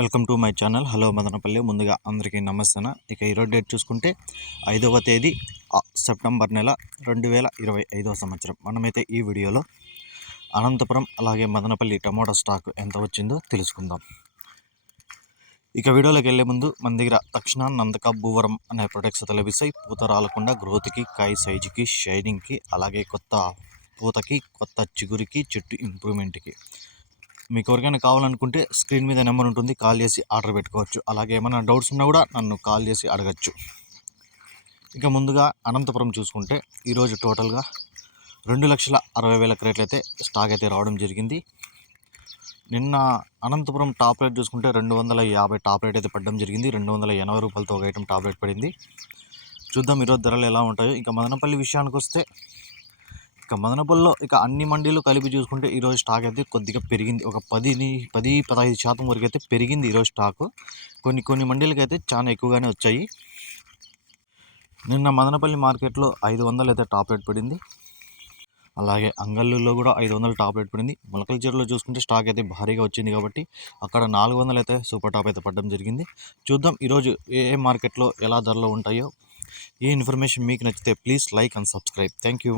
Welcome to my channel. Hello Madanapalle. ముందుగా అందరికీ నమస్తే ఇక ఈరోజు డేట్ చూసుకుంటే ఐదవ తేదీ సెప్టెంబర్ నెల రెండు వేల ఇరవై ఐదవ సంవత్సరం. మనమైతే ఈ వీడియోలో అనంతపురం అలాగే మదనపల్లి టమోటా స్టాక్ ఎంత వచ్చిందో తెలుసుకుందాం. ఇక వీడియోలోకి వెళ్ళే ముందు మన దగ్గర తక్షణ నందక భూవరం అనే ప్రొడక్ట్స్ అయితే లభిస్తాయి. పూత రాలకుండా గ్రోత్కి కాయ సైజుకి షైనింగ్కి అలాగే కొత్త పూతకి కొత్త చిగురికి చెట్టు ఇంప్రూవ్మెంట్కి మీకు ఎవరికైనా కావాలనుకుంటే స్క్రీన్ మీద నెంబర్ ఉంటుంది. కాల్ చేసి ఆర్డర్ పెట్టుకోవచ్చు. అలాగే ఏమైనా డౌట్స్ ఉన్నా కూడా నన్ను కాల్ చేసి అడగచ్చు. ఇక ముందుగా అనంతపురం చూసుకుంటే ఈరోజు టోటల్గా రెండు లక్షల అరవై వేల క్రేట్లు అయితే స్టాక్ అయితే రావడం జరిగింది. నిన్న అనంతపురం టాప్ రేట్ చూసుకుంటే రెండు వందల యాభై టాప్ రేట్ అయితే పడడం జరిగింది. రెండు వందల ఎనభై రూపాయలతో ఒక ఐటమ్ టాప్ రేట్ పడింది. చూద్దాం ఈరోజు ధరలు ఎలా ఉంటాయో. ఇంకా మదనపల్లి విషయానికి వస్తే ఇక మదనపల్లిలో ఇక అన్ని మండీలు కలిపి చూసుకుంటే ఈరోజు స్టాక్ అయితే కొద్దిగా పెరిగింది. ఒక పదిని పది పదహైదు శాతం వరకు అయితే పెరిగింది ఈరోజు స్టాక్. కొన్ని కొన్ని మండీలకి అయితే చాలా ఎక్కువగానే వచ్చాయి. నిన్న మదనపల్లి మార్కెట్లో ఐదు వందలు అయితే టాప్ రేట్ పడింది. అలాగే అంగళ్ళులో కూడా ఐదు వందలు టాప్ రేట్ పడింది. మొలకల చీరలో చూసుకుంటే స్టాక్ అయితే భారీగా వచ్చింది కాబట్టి అక్కడ నాలుగు వందలు అయితే సూపర్ టాప్ అయితే పడడం జరిగింది. చూద్దాం ఈరోజు ఏ ఏ మార్కెట్లో ఎలా ధరలు ఉంటాయో. ఈ ఇన్ఫర్మేషన్ మీకు నచ్చితే please like and subscribe. Thank you.